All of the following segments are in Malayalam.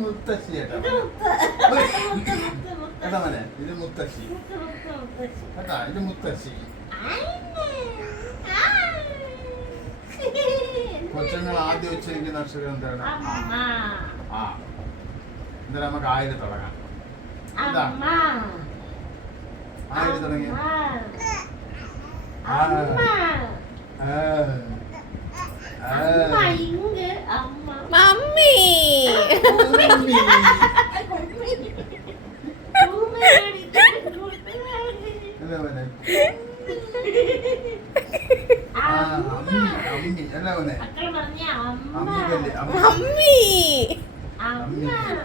മുത്തശ്ശി കേട്ടോ മോനെ, ഇത് മുത്തശ്ശി കേട്ടാ, ഇത് മുത്തശ്ശി. കൊച്ചുങ്ങൾ ആദ്യം ഉച്ചരിക്കുന്ന അക്ഷരം എന്താണ്? ആ, എന്തായാലും നമുക്ക് ആയിരം തുടങ്ങാം. എന്താ ആയിരം തുടങ്ങി? മമ്മി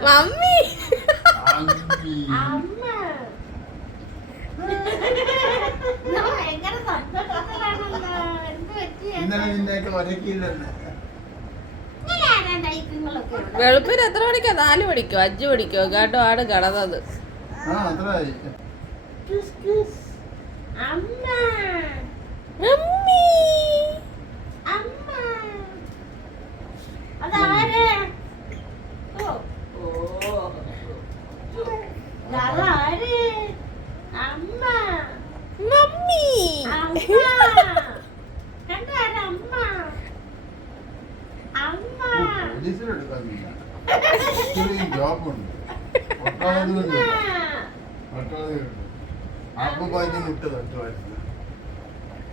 മമ്മി ഇന്നലെ നിന്നെയൊക്കെ വരക്കില്ലെന്ന്. വെളുപ്പിന് എത്ര മണിക്കോ? 4 മണിക്കോ 5 മണിക്കോ കേട്ടോ ആണ് കിടന്നത്. അത്രയായി. പോലീസിലെടുക്കാനില്ല, ജോബുണ്ട്. ആപ്പ് പാഞ്ഞ് മുട്ട തട്ടുമായിരുന്നു.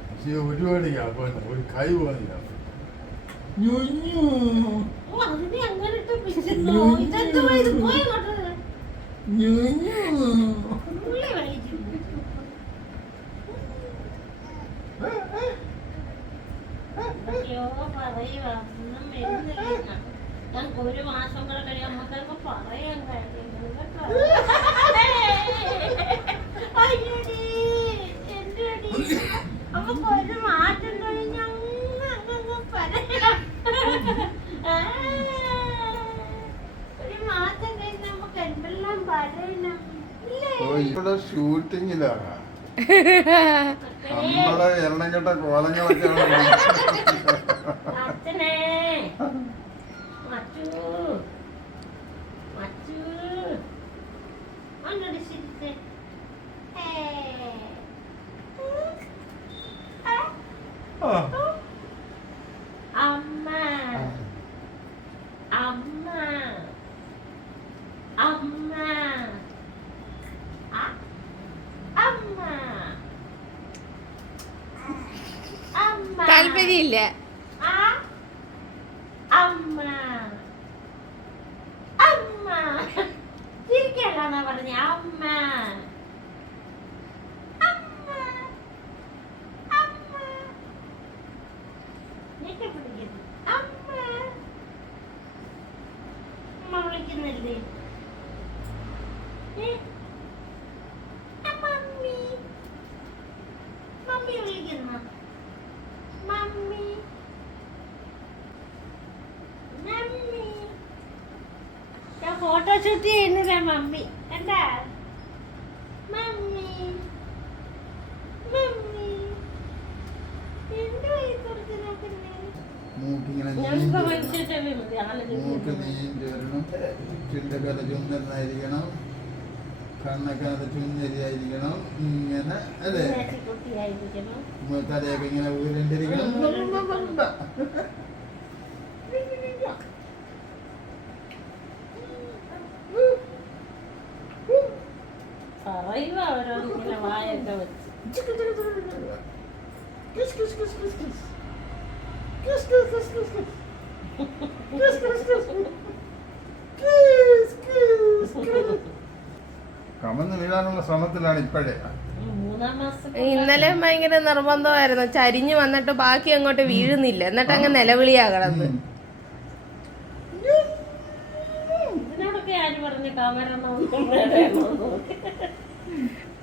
പക്ഷേ ഒരുപാട് ഗ്യാപ്പാണ്, ഒരു കൈ പോകാൻ ഞങ്ങൾക്ക് 1 മാസം കൂടെ കഴിയാൻ നമുക്കൊക്കെ പറയാൻ കഴിയുന്നു കേട്ടോ. നമുക്ക് 1 മാസം കഴിഞ്ഞ് അങ്ങ് പറയാം. 1 മാസം കഴിഞ്ഞ് നമുക്ക് എന്തെല്ലാം പറയണം. ഇവിടെ ഷൂട്ടിങ്ങിലാണ് നമ്മളെ എണ്ണക്കെട്ട കോലങ്ങളൊക്കെ. അച്ഛനെ മച്ചു മച്ചു ഒന്നോട് ചിരിച്ചേ. അമ്മ അമ്മ അമ്മ അമ്മ അമ്മ താല്പര്യമില്ല. അമ്മ അമ്മ ചിരിക്കല്ലാന്നാ പറഞ്ഞ. അമ്മ അമ്മ അമ്മ ഞെട്ടിപ്പിടിക്കുന്നു. അമ്മ അമ്മ വിളിക്കുന്നില്ലേ? മമ്മി മമ്മി വിളിക്കുന്നു. മമ്മി ഫോട്ടോഷൂട്ട് ചെയ്യുന്നില്ല മമ്മി. എന്താ മമ്മി മമ്മി എന്താ ഈ കുറച്ച് നോക്കുന്നേ? മൂക്കിങ്ങനെ ഞങ്ങൾക്ക് മനുഷ്യച്ചവി മതി. മൂക്ക് നീണ്ടു വരണം, ചുണ്ടൊക്കെ ചുന്നരിയായിരിക്കണം, കണ്ണൊക്കെ അത് ചുന്നരിയായിരിക്കണം. ഇങ്ങനെ അല്ലേ, കുട്ടിയായിരിക്കണം. തലയൊക്കെ ഇങ്ങനെ ഉരുണ്ടിരിക്കണം. പറയുക ഓരോന്നിങ്ങനെ വായൊക്കെ വെച്ച്. കമന്ന് വീഴാനുള്ള ശ്രമത്തിലാണ് ഇപ്പോഴേ. 3-ാം മാസം ഇന്നലെ ഭയങ്കര നിർബന്ധമായിരുന്നു. ചരിഞ്ഞു വന്നിട്ട് ബാക്കി അങ്ങോട്ട് വീഴുന്നില്ല, എന്നിട്ട് അങ്ങ് നിലവിളിയാകണത്. ഇതിനോടൊക്കെ ആര് പറഞ്ഞു കാമറണോ?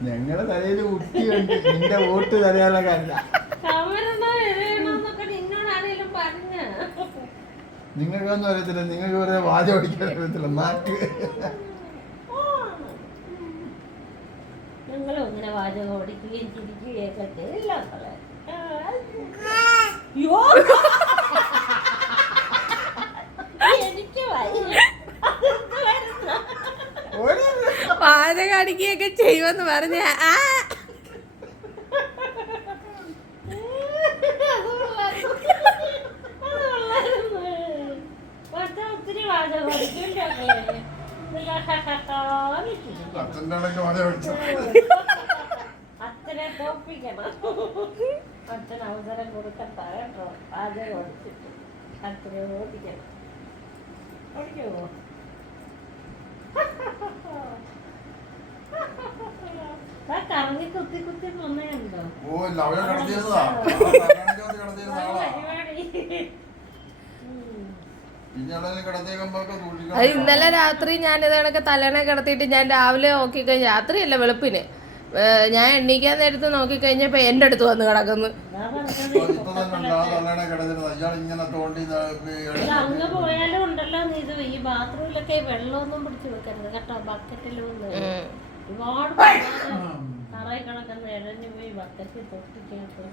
ഞങ്ങളുടെ തലയിൽ കുട്ടിയുണ്ട്, നിന്റെ വോട്ട് തലയാനുള്ള കാര്യ. കാമറണോ എറിയണോന്നൊക്കെ നിന്നോട് ആരെങ്കിലും പറഞ്ഞ? നിങ്ങൾക്കൊന്നും അറിയത്തില്ല, നിങ്ങൾക്ക് വെറുതെ വാചം ഓടിക്കാൻ അറിയത്തില്ല. നാക്ക് ഞങ്ങളും ഇങ്ങനെ വാചകം ഓടിക്കുകയും ചിരിക്കുകയും ഒക്കെ ചെയ്യില്ല. എനിക്ക് വയ്യ. ഓടിക്കുകയൊക്കെ ചെയ്യുമെന്ന് പറഞ്ഞ ആ ഒത്തിരി വാചകം അച്ഛൻ്റെ ഇടയ്ക്ക് മഴ വെച്ചു അച്ഛനെ തോപ്പിക്കണം. അച്ഛൻ അവസരം കൊടുക്കട്ടാ കേട്ടോ. പാചകം ഓടിച്ചിട്ട് അച്ഛനെ ഓടിക്കണം. ഓടിക്കുമോ? കറങ്ങി കുത്തി കുത്തി പൊന്നയുണ്ടോ ഓ ഇല്ല അവരെ കിടത്തിയിരുന്നതാ കിടത്തിയിരുന്ന ആളാ പിന്നെ എവിടെയെങ്കിലും കിടത്തിയേക്കുമ്പോഴൊക്കെ സൂക്ഷിക്കണം. അത് ഇന്നലെ രാത്രി ഞാനിത് കണക്ക് തലേണ കിടത്തിയിട്ട് ഞാൻ രാവിലെ നോക്കിക്കഴിഞ്ഞാൽ രാത്രിയല്ല വെളുപ്പിന് ഞാൻ എണ്ണീക്കാൻ നേരത്ത് നോക്കിക്കഴിഞ്ഞപ്പോ എന്റെ അടുത്ത് വന്ന് കിടക്കുന്നു. അങ്ങ് പോയാലും ഉണ്ടല്ലോ ഇത് ഈ ബാത്റൂമിലൊക്കെ വെള്ളമൊന്നും പിടിച്ചു വെക്കരുത് കേട്ടോ. ബക്കറ്റിലും ഒരുപാട് തറയിൽ കിടക്കുന്ന ഇഴഞ്ഞു പോയി ബക്കറ്റിൽ പൊട്ടിക്കകത്ത്